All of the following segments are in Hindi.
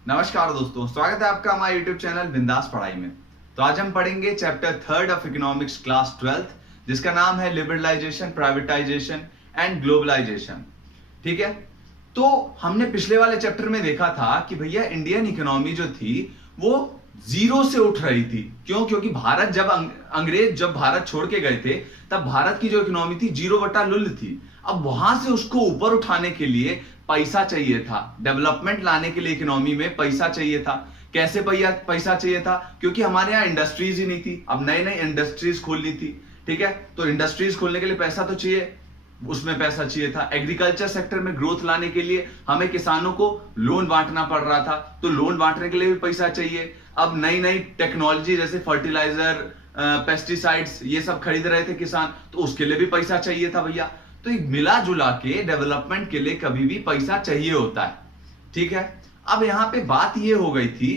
नमस्कार दोस्तों, स्वागत है आपका हमारे यूट्यूब चैनल बिंदास पढ़ाई में। तो आज हम पढ़ेंगे chapter 3 of economics class 12th, जिसका नाम है लिबरलाइजेशन, प्राइवेटाइजेशन एंड ग्लोबलाइजेशन। ठीक है, तो हमने पिछले वाले चैप्टर में देखा था कि भैया इंडियन इकोनॉमी जो थी वो जीरो से उठ रही थी। क्यों? क्योंकि भारत जब अंग्रेज जब भारत छोड़ के गए थे तब भारत की जो इकोनॉमी थी 0/लुल थी। अब वहां से उसको ऊपर उठाने के लिए पैसा चाहिए था, डेवलपमेंट लाने के लिए इकोनॉमी में पैसा चाहिए था। कैसे पैसा चाहिए था? क्योंकि हमारे यहाँ इंडस्ट्रीज ही नहीं थी, अब नई नई इंडस्ट्रीज खोलनी थी। ठीक है, तो इंडस्ट्रीज खोलने के लिए पैसा तो चाहिए, उसमें पैसा चाहिए था। एग्रीकल्चर सेक्टर में ग्रोथ लाने के लिए हमें किसानों को लोन बांटना पड़ रहा था, तो लोन बांटने के लिए भी पैसा चाहिए। अब नई नई टेक्नोलॉजी जैसे फर्टिलाइजर, पेस्टिसाइड्स, ये सब खरीद रहे थे किसान, तो उसके लिए भी पैसा चाहिए था भैया। तो मिला जुला के डेवलपमेंट के लिए कभी भी पैसा चाहिए होता है। ठीक है, अब यहां पे बात ये हो गई थी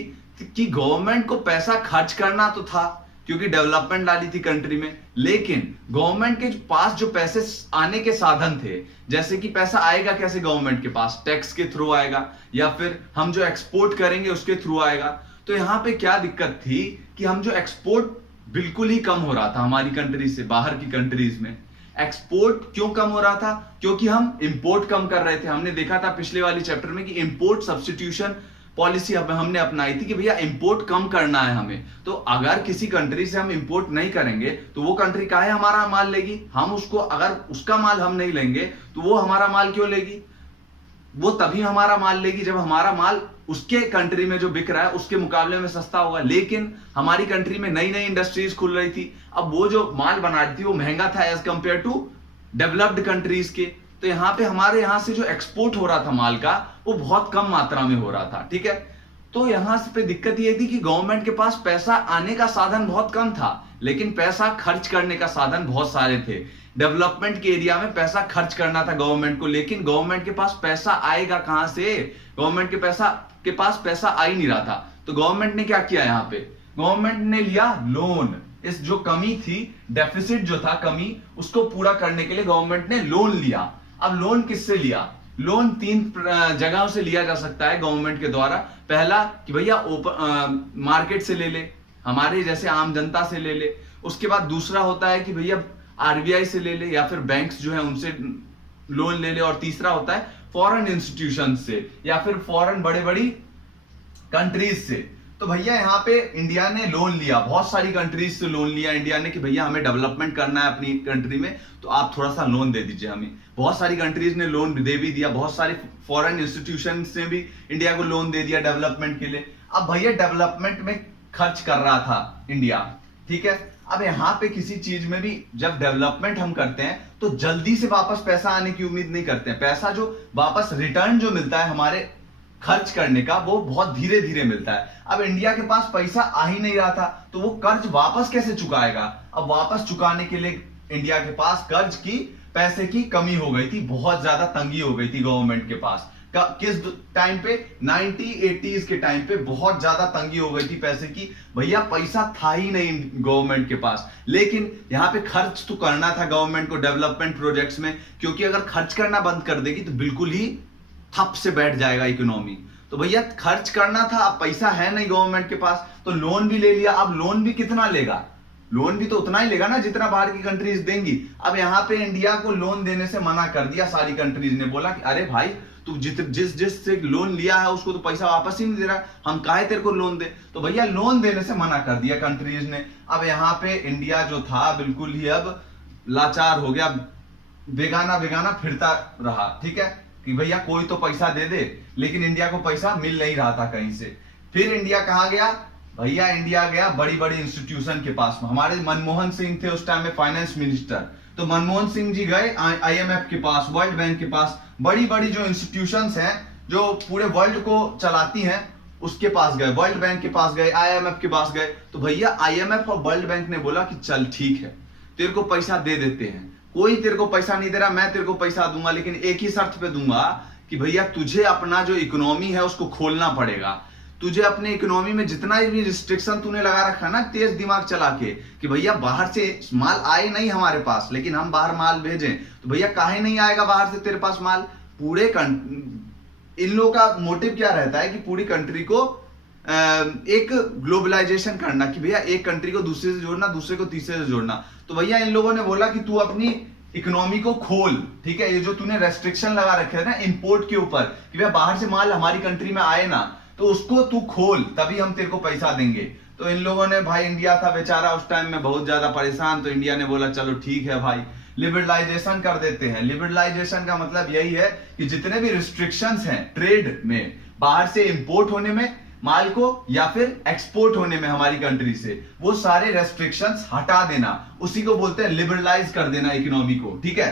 कि गवर्नमेंट को पैसा खर्च करना तो था क्योंकि डेवलपमेंट डाली थी कंट्री में, लेकिन गवर्नमेंट के पास जो पैसे आने के साधन थे, जैसे कि पैसा आएगा कैसे गवर्नमेंट के पास, टैक्स के थ्रू आएगा या फिर हम जो एक्सपोर्ट करेंगे उसके थ्रू आएगा। तो यहां पे क्या दिक्कत थी कि हम जो एक्सपोर्ट बिल्कुल ही कम हो रहा था हमारी कंट्री से, बाहर की कंट्रीज में एक्सपोर्ट क्यों कम हो रहा था? क्योंकि हम इंपोर्ट कम कर रहे थे। हमने देखा था पिछले वाली चैप्टर में कि इंपोर्ट सब्स्टिट्यूशन पॉलिसी हमने अपनाई थी कि भैया इंपोर्ट कम करना है हमें। तो अगर किसी कंट्री से हम इंपोर्ट नहीं करेंगे तो वो कंट्री काहे हमारा माल लेगी? हम उसको, अगर उसका माल हम नहीं लेंगे तो वो हमारा माल क्यों लेगी? वो तभी हमारा माल लेगी जब हमारा माल उसके कंट्री में जो बिक रहा है उसके मुकाबले में सस्ता होगा। लेकिन हमारी कंट्री में नई नई इंडस्ट्रीज खुल रही थी, अब वो जो माल बना रही थी वो महंगा था as compare to developed countries के। तो यहाँ पे हमारे यहाँ से जो एक्सपोर्ट हो रहा था माल का वो बहुत कम मात्रा में हो रहा था। ठीक है, तो यहां पे दिक्कत ये थी कि गवर्नमेंट के पास पैसा आने का साधन बहुत कम था, लेकिन पैसा खर्च करने का साधन बहुत सारे थे। डेवलपमेंट के एरिया में पैसा खर्च करना था गवर्नमेंट को, लेकिन गवर्नमेंट के पास पैसा आएगा कहां से? गवर्नमेंट के पास पैसा आ ही नहीं रहा था। तो गवर्नमेंट ने क्या किया? यहाँ पे गवर्नमेंट ने लिया लोन। इस जो कमी थी, डेफिसिट जो था, कमी, उसको पूरा करने के लिए गवर्नमेंट ने लोन लिया। अब लोन किससे लिया? लोन 3 जगहों से लिया जा सकता है गवर्नमेंट के द्वारा। पहला कि भैया मार्केट से ले ले, हमारे जैसे आम जनता से ले ले। उसके बाद दूसरा होता है कि भैया आरबीआई से ले ले या फिर बैंक्स जो है उनसे लोन ले ले। और तीसरा होता है फॉरेन इंस्टीट्यूशन से या फिर फॉरेन बड़े बड़ी कंट्रीज से। तो भैया यहाँ पे इंडिया ने लोन लिया, बहुत सारी कंट्रीज से लोन लिया इंडिया ने कि भैया हमें डेवलपमेंट करना है अपनी कंट्री में, तो आप थोड़ा सा लोन दे दीजिए हमें। बहुत सारी कंट्रीज ने लोन दे भी दिया, बहुत सारे फॉरेन इंस्टीट्यूशन ने भी इंडिया को लोन दे दिया डेवलपमेंट के लिए। अब भैया डेवलपमेंट में खर्च कर रहा था इंडिया। ठीक है, अब यहाँ पे किसी चीज में भी जब डेवलपमेंट हम करते हैं तो जल्दी से वापस पैसा आने की उम्मीद नहीं करते हैं। पैसा जो वापस रिटर्न जो मिलता है हमारे खर्च करने का, वो बहुत धीरे धीरे मिलता है। अब इंडिया के पास पैसा आ ही नहीं रहा था तो वो कर्ज वापस कैसे चुकाएगा? अब वापस चुकाने के लिए इंडिया के पास कर्ज की, पैसे की कमी हो गई थी, बहुत ज्यादा तंगी हो गई थी गवर्नमेंट के पास। किस टाइम पे? 1980s के टाइम पे बहुत ज्यादा तंगी हो गई थी पैसे की। भैया पैसा था ही नहीं गवर्नमेंट के पास, लेकिन यहाँ पे खर्च तो करना था गवर्नमेंट को डेवलपमेंट प्रोजेक्ट्स में, क्योंकि अगर खर्च करना बंद कर देगी तो बिल्कुल ही थप से बैठ जाएगा इकोनॉमी। तो भैया खर्च करना था, अब पैसा है नहीं गवर्नमेंट के पास, तो लोन भी ले लिया। अब लोन भी कितना लेगा? लोन भी तो उतना ही लेगा ना जितना बाहर की कंट्रीज देंगी। अब यहाँ पे इंडिया को लोन देने से मना कर दिया, सारी कंट्रीज ने बोला कि अरे भाई तू जिस से लोन लिया है उसको तो पैसा वापस ही नहीं दे रहा, हम काहे तेरे को लोन दे? तो भैया लोन देने से मना कर दिया कंट्रीज ने। अब यहाँ पे इंडिया जो था बिल्कुल ही अब लाचार हो गया, बेगाना बेगाना फिरता रहा। ठीक है, कि भैया कोई तो पैसा दे दे, लेकिन इंडिया को पैसा मिल नहीं रहा था कहीं से। फिर इंडिया कहां गया? भैया इंडिया गया बड़ी बड़ी इंस्टीट्यूशन के पास। हमारे मनमोहन सिंह थे उस टाइम में फाइनेंस मिनिस्टर, तो मनमोहन सिंह जी गए आईएमएफ के पास, वर्ल्ड बैंक के पास, बड़ी बड़ी जो इंस्टीट्यूशंस हैं जो पूरे वर्ल्ड को चलाती हैं उसके पास गए, वर्ल्ड बैंक के पास गए, आईएमएफ के पास गए। तो भैया आईएमएफ और वर्ल्ड बैंक ने बोला कि चल ठीक है, तेरे को पैसा दे देते हैं, कोई तेरे को पैसा नहीं दे रहा, मैं तेरे को पैसा दूंगा, लेकिन एक ही शर्त पे दूंगा कि भैया तुझे अपना जो इकोनॉमी है उसको खोलना पड़ेगा। तुझे अपने इकोनॉमी में जितना भी रिस्ट्रिक्शन तूने लगा रखा ना तेज दिमाग चला के कि भैया बाहर से माल आए नहीं हमारे पास, लेकिन हम बाहर माल भेजें, तो भैया काहे नहीं आएगा बाहर से तेरे पास माल? पूरे इन लोगों का मोटिव क्या रहता है कि पूरी कंट्री को एक ग्लोबलाइजेशन करना, कि भैया एक कंट्री को दूसरे से जोड़ना, दूसरे को तीसरे से जोड़ना। तो भैया इन लोगों ने बोला कि तू अपनी इकोनॉमी को खोल, ठीक है, ये जो तूने रेस्ट्रिक्शन लगा रखे है ना इंपोर्ट के ऊपर कि भैया बाहर से माल हमारी कंट्री में आए ना, तो उसको तू खोल, तभी हम तेरे को पैसा देंगे। तो इन लोगों ने, भाई इंडिया था बेचारा उस टाइम में बहुत ज्यादा परेशान, तो इंडिया ने बोला चलो ठीक है भाई लिबरलाइजेशन कर देते हैं। लिबरलाइजेशन का मतलब यही है कि जितने भी रिस्ट्रिक्शंस हैं ट्रेड में, बाहर से इंपोर्ट होने में माल को या फिर एक्सपोर्ट होने में हमारी कंट्री से, वो सारे रेस्ट्रिक्शंस हटा देना, उसी को बोलते हैं लिबरलाइज कर देना इकोनॉमी को, ठीक है।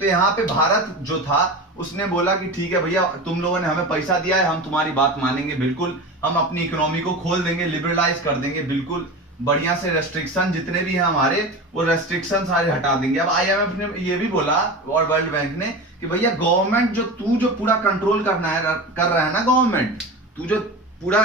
तो यहाँ पे भारत जो था उसने बोला कि ठीक है भैया तुम लोगों ने हमें पैसा दिया है, हम तुम्हारी बात मानेंगे, बिल्कुल हम अपनी इकोनॉमी को खोल देंगे, लिबरलाइज कर देंगे, बिल्कुल बढ़िया से रेस्ट्रिक्शन जितने भी हैं हमारे वो रेस्ट्रिक्शन सारे हटा देंगे। अब आईएमएफ ने ये भी बोला और वर्ल्ड बैंक ने कि भैया गवर्नमेंट जो पूरा कंट्रोल कर रहा है ना, गवर्नमेंट तू जो पूरा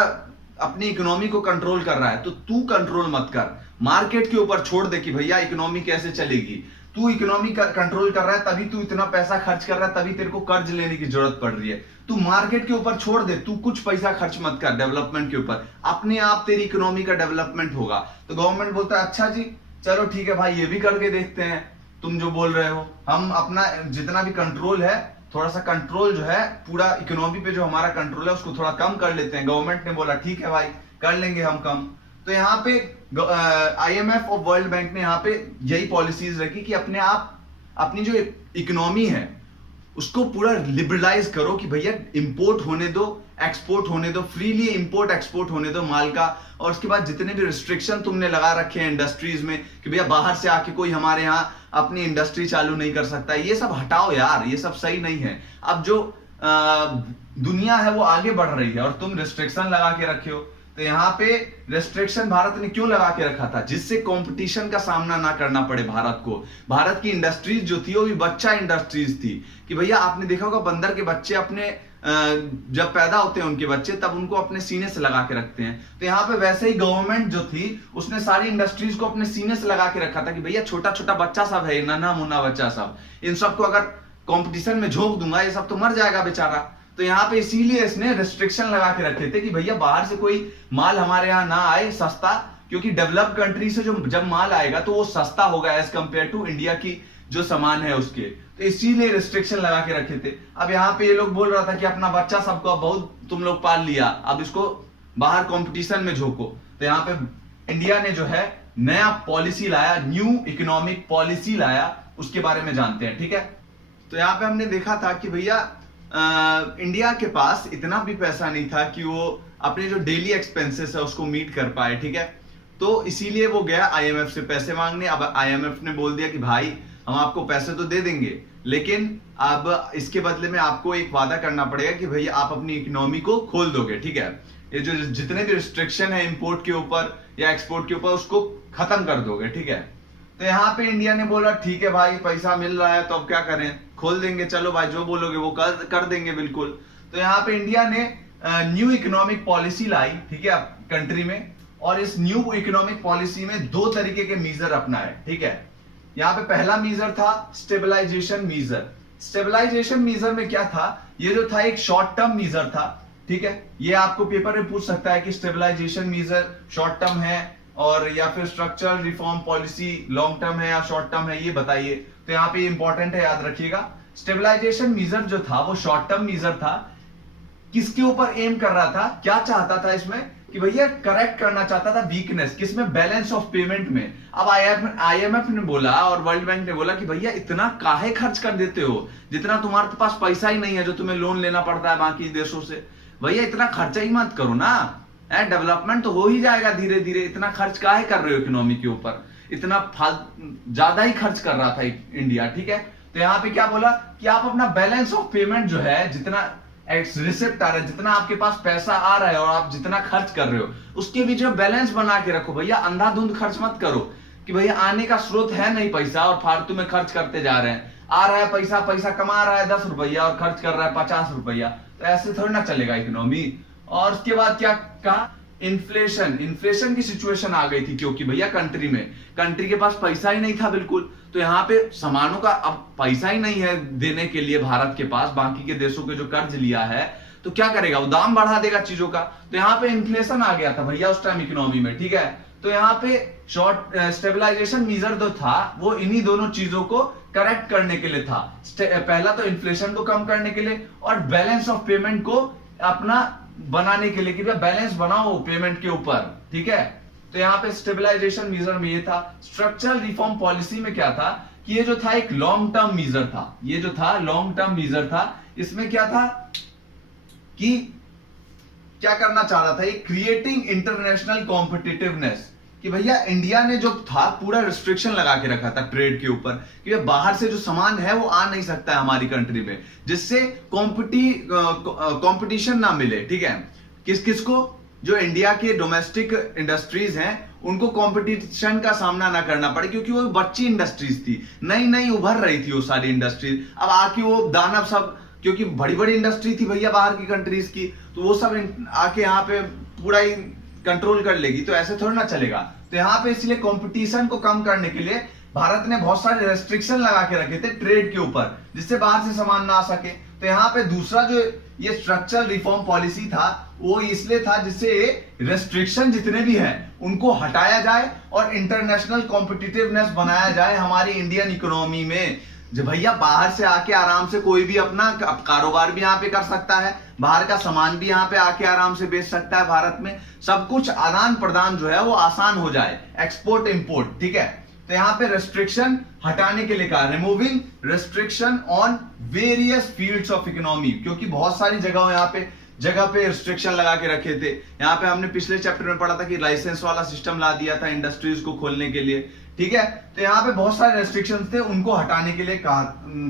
अपनी इकोनॉमी को कंट्रोल कर रहा है, तो तू कंट्रोल मत कर, मार्केट के ऊपर छोड़ दे कि भैया इकोनॉमी कैसे चलेगी। तू इकोनॉमी कंट्रोल कर रहा है तभी तू इतना पैसा खर्च कर रहा है, तभी तेरे को कर्ज लेने की जरूरत पड़ रही है। तू मार्केट के ऊपर छोड़ दे, तू कुछ पैसा खर्च मत कर डेवलपमेंट के ऊपर, अपने आप तेरी इकोनॉमी का डेवलपमेंट होगा। तो गवर्नमेंट बोलता है अच्छा जी चलो ठीक है भाई ये भी करके देखते हैं, तुम जो बोल रहे हो, हम अपना जितना भी कंट्रोल है, थोड़ा सा कंट्रोल जो है पूरा इकोनॉमी पे जो हमारा कंट्रोल है उसको थोड़ा कम कर लेते हैं। गवर्नमेंट ने बोला ठीक है भाई कर लेंगे हम कम। तो यहाँ पे आईएमएफ और वर्ल्ड बैंक ने यहाँ पे यही पॉलिसीज रखी कि अपने आप अपनी जो इकोनॉमी है उसको पूरा लिबरलाइज करो कि भैया इंपोर्ट होने दो, एक्सपोर्ट होने दो, फ्रीली इंपोर्ट एक्सपोर्ट होने दो माल का। और उसके बाद जितने भी रिस्ट्रिक्शन तुमने लगा रखे हैं इंडस्ट्रीज में कि भैया बाहर से आके कोई हमारे यहाँ अपनी इंडस्ट्री चालू नहीं कर सकता, ये सब हटाओ यार, ये सब सही नहीं है। अब जो दुनिया है वो आगे बढ़ रही है और तुम रिस्ट्रिक्शन लगा के रखे हो। तो यहाँ पे रेस्ट्रिक्शन भारत ने क्यों लगा के रखा था? जिससे कंपटीशन का सामना ना करना पड़े भारत को। भारत की इंडस्ट्रीज जो थी वो भी बच्चा इंडस्ट्रीज थी कि भैया आपने देखा होगा बंदर के बच्चे अपने जब पैदा होते हैं उनके बच्चे तब उनको अपने सीने से लगा के रखते हैं। तो यहाँ पे वैसे ही गवर्नमेंट जो थी उसने सारी इंडस्ट्रीज को अपने सीने से लगा के रखा था कि भैया छोटा छोटा बच्चा सब है, नन्हा मुन्ना बच्चा सब, इन सबको अगर कंपटीशन में झोंक दूंगा ये सब तो मर जाएगा बेचारा। तो यहाँ पे इसीलिए इसने रिस्ट्रिक्शन लगा के रखे थे कि भैया बाहर से कोई माल हमारे यहाँ ना आए सस्ता, क्योंकि डेवलप कंट्री से जो जब माल आएगा तो वो सस्ता होगा एज कंपेयर टू इंडिया की जो सामान है उसके। तो इसीलिए रिस्ट्रिक्शन लगा के रखे थे। अब यहाँ पे ये लोग बोल रहा था कि अपना बच्चा सबको अब बहुत तुम लोग पाल लिया, अब इसको बाहर कंपटीशन में झोंको। तो यहाँ पे इंडिया ने जो है नया पॉलिसी लाया, न्यू इकोनॉमिक पॉलिसी लाया, उसके बारे में जानते हैं, ठीक है। तो यहाँ पे हमने देखा था कि भैया इंडिया के पास इतना भी पैसा नहीं था कि वो अपने जो डेली एक्सपेंसेस है उसको मीट कर पाए, ठीक है। तो इसीलिए वो गया आईएमएफ से पैसे मांगने। अब आईएमएफ ने बोल दिया कि भाई हम आपको पैसे तो दे देंगे, लेकिन अब इसके बदले में आपको एक वादा करना पड़ेगा कि भैया आप अपनी इकोनॉमी को खोल दोगे, ठीक है। ये जो जितने भी रिस्ट्रिक्शन है इंपोर्ट के ऊपर या एक्सपोर्ट के ऊपर उसको खत्म कर दोगे, ठीक है। तो यहाँ पे इंडिया ने बोला ठीक है भाई पैसा मिल रहा है तो अब क्या करें, खोल देंगे, चलो भाई जो बोलोगे वो कर देंगे बिल्कुल। तो यहाँ पे इंडिया ने न्यू इकोनॉमिक पॉलिसी लाई, ठीक है, कंट्री में। और इस न्यू इकोनॉमिक पॉलिसी में दो तरीके के मीजर अपनाए, ठीक है। यहाँ पे पहला मीजर था स्टेबलाइजेशन मीजर। स्टेबलाइजेशन मीजर में क्या था, ये जो था एक शॉर्ट टर्म मीजर था, ठीक है। ये आपको पेपर में पूछ सकता है कि स्टेबलाइजेशन मीजर शॉर्ट टर्म है और या फिर structural reform policy long term है या शॉर्ट टर्म है, ये बताइए। तो यहाँ पे इंपॉर्टेंट है, याद रखिएगा। स्टेबलाइजेशन मीजर जो था वो शॉर्ट टर्म मीजर था। किसके ऊपर एम कर रहा था, क्या चाहता था इसमें कि भैया करेक्ट करना चाहता था वीकनेस किसमें, बैलेंस ऑफ पेमेंट में। अब आईएमएफ ने बोला और वर्ल्ड बैंक ने बोला कि भैया इतना काहे खर्च कर देते हो, जितना तुम्हारे पास पैसा ही नहीं है, जो तुम्हें लोन लेना पड़ता है बाकी देशों से, भैया इतना खर्चा ही मत करो ना, डेवलपमेंट तो हो ही जाएगा धीरे धीरे, इतना खर्च काहे कर रहे हो इकोनॉमी के ऊपर, इतना ज्यादा ही खर्च कर रहा था इंडिया, ठीक है। तो यहाँ पे क्या बोला कि आप अपना बैलेंस ऑफ पेमेंट जो है, जितना रिसिप्ट आ रहा है, जितना आपके पास पैसा आ रहा है और आप जितना खर्च कर रहे हो उसके बीच में बैलेंस बना के रखो भैया। अंधाधुंध खर्च मत करो कि भैया आने का स्रोत है नहीं पैसा और फालतू में खर्च करते जा रहे हैं। आ रहा है पैसा, पैसा कमा रहा है 10 रुपया और खर्च कर रहा है 50 रुपया, तो ऐसे थोड़ी ना चलेगा इकोनॉमी। और उसके बाद क्या कहा, इन्फ्लेशन की सिचुएशन आ गई थी, क्योंकि भैया कंट्री के पास पैसा ही नहीं था बिल्कुल। तो यहाँ पे सामानों का अब पैसा ही नहीं है देने के लिए भारत के पास, बाकी के देशों के जो कर्ज लिया है, तो तो क्या करेगा, वो दाम बढ़ा देगा चीजों का। तो यहाँ पे इन्फ्लेशन आ गया था भैया उस टाइम इकोनॉमी में, ठीक है। तो यहाँ पे शॉर्ट स्टेबलाइजेशन मेजर जो था वो इन्हीं दोनों चीजों को करेक्ट करने के लिए था। पहला तो इन्फ्लेशन को कम करने के लिए और बैलेंस ऑफ पेमेंट को अपना बनाने के लिए कि बैलेंस बनाओ पेमेंट के ऊपर, ठीक है। तो यहाँ पे स्टेबलाइजेशन मेजर में ये था। स्ट्रक्चरल रिफॉर्म पॉलिसी में क्या था कि ये जो था एक लॉन्ग टर्म मेजर था, ये जो था लॉन्ग टर्म मेजर था। इसमें क्या था कि क्या करना चाह रहा था, ये क्रिएटिंग इंटरनेशनल कॉम्पिटिटिवनेस, कि भैया इंडिया ने जो था पूरा रिस्ट्रिक्शन लगा के रखा था ट्रेड के ऊपर कि बाहर से जो सामान है वो आ नहीं सकता है हमारी कंट्री में, जिससे कंपटीशन ना मिले, ठीक है। किसको, जो इंडिया के डोमेस्टिक इंडस्ट्रीज हैं उनको कंपटीशन का सामना ना करना पड़े, क्योंकि वो बच्ची इंडस्ट्रीज थी, नई नई उभर रही थी वो सारी इंडस्ट्रीज। अब आके वो दानव सब, क्योंकि बड़ी बड़ी इंडस्ट्री थी भैया बाहर की कंट्रीज की, तो वो सब आके यहाँ पे पूरा ही कंट्रोल कर लेगी, तो ऐसे थोड़ा ना चलेगा। तो यहाँ पे इसलिए कंपटीशन को कम करने के लिए भारत ने बहुत सारे रेस्ट्रिक्शन लगा के रखे थे ट्रेड के ऊपर, जिससे बाहर से सामान ना आ सके। तो यहाँ पे दूसरा जो ये स्ट्रक्चरल रिफॉर्म पॉलिसी था वो इसलिए था जिससे रेस्ट्रिक्शन जितने भी हैं उनको हटाया जाए और इंटरनेशनल कॉम्पिटिटिवनेस बनाया जाए हमारी इंडियन इकोनॉमी में। जब भैया बाहर से आके आराम से कोई भी अपना कारोबार भी यहाँ पे कर सकता है, बाहर का सामान भी यहाँ पे आके आराम से बेच सकता है भारत में, सब कुछ आदान प्रदान जो है वो आसान हो जाए, एक्सपोर्ट इंपोर्ट, ठीक है। तो यहाँ पे रेस्ट्रिक्शन हटाने के लिए कहा, removing restriction on various fields of economy, क्योंकि बहुत सारी जगह पे रिस्ट्रिक्शन लगा के रखे थे। यहाँ पे हमने पिछले चैप्टर में पढ़ा था कि लाइसेंस वाला सिस्टम ला दिया था इंडस्ट्रीज को खोलने के लिए, ठीक है। तो यहाँ पे बहुत सारे रेस्ट्रिक्शंस थे, उनको हटाने के लिए कहा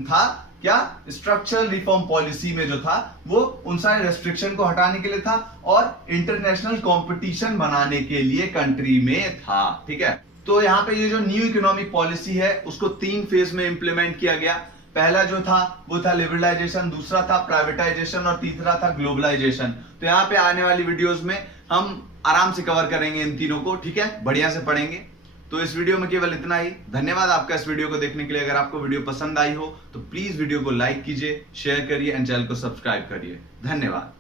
था क्या, स्ट्रक्चरल रिफॉर्म पॉलिसी में जो था वो उन सारे रेस्ट्रिक्शन को हटाने के लिए था और इंटरनेशनल कंपटीशन बनाने के लिए कंट्री में था, ठीक है। तो यहाँ पे ये जो न्यू इकोनॉमिक पॉलिसी है उसको 3 फेज में इंप्लीमेंट किया गया। पहला जो था वो था लिबरलाइजेशन, दूसरा था प्राइवेटाइजेशन और तीसरा था ग्लोबलाइजेशन। तो यहाँ पे आने वाली वीडियोस में हम आराम से कवर करेंगे इन तीनों को, ठीक है, बढ़िया से पढ़ेंगे। तो इस वीडियो में केवल इतना ही। धन्यवाद आपका इस वीडियो को देखने के लिए। अगर आपको वीडियो पसंद आई हो तो प्लीज वीडियो को लाइक कीजिए, शेयर करिए एंड चैनल को सब्सक्राइब करिए। धन्यवाद।